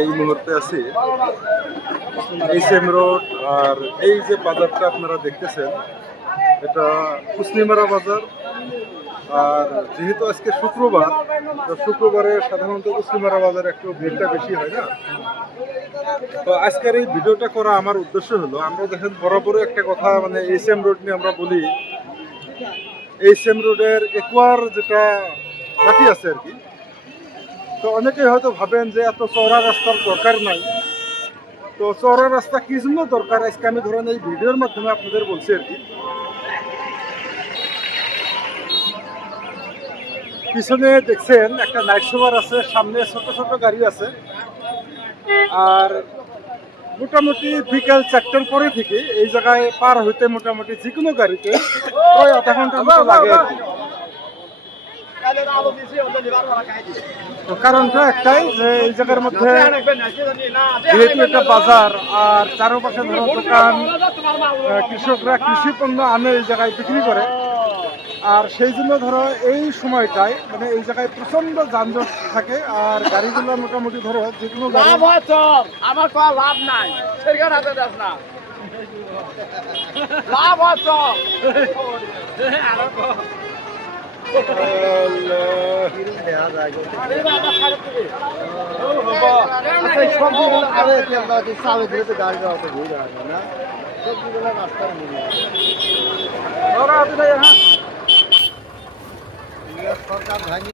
এই মুহূর্তে আছি এইচএম রোড, আর এই যে বাজারটা আপনারা দেখতেছেন এটা কুসনিমারা বাজার। আর যেহেতু আজকে শুক্রবার, তো শুক্রবারে সাধারণত কুসনিমারা বাজারে একটু ভিড়টা বেশি হয় না। তো আজকের এই ভিডিওটা করা আমার উদ্দেশ্য হলো, আমরা দেখেন বরাবর একটা কথা মানে এইচএম রোড নিয়ে আমরা বলি, এইচএম রোডের একোয়ার যেটা ঘাটি আছে আর কি। তো অনেকেই হয়তো ভাবেন যে এত চওড়া রাস্তার দরকার নাই। তো চওড়া রাস্তা কি জন্য দরকার আজকে আমি ধরেন এই ভিডিওর মাধ্যমে আপনাদের বলছি আর কি। পিছনে দেখছেন একটা নাইট সুপার আছে, সামনে ছোট ছোট গাড়ি আছে। আর মোটামুটি বিকাল 4টার পরে থেকে এই জায়গায় পার হইতে মোটামুটি যে কোনো গাড়িতে প্রায় আধা ঘন্টার মতো লাগে আর কি। তো কারণটা একটাই যে এই জায়গার মধ্যে যেহেতু একটা বাজার আর চারপাশে ধরো দোকান, কৃষকরা কৃষি পণ্য আনে এই জায়গায় বিক্রি করে। আর সেই জন্য ধরো এই সময়টায় মানে এই জায়গায় প্রচন্ড যানজট থাকে। আর গাড়িগুলো মোটামুটি ধরো যে কোনো আমার লাভ নাই, লাভ সরকার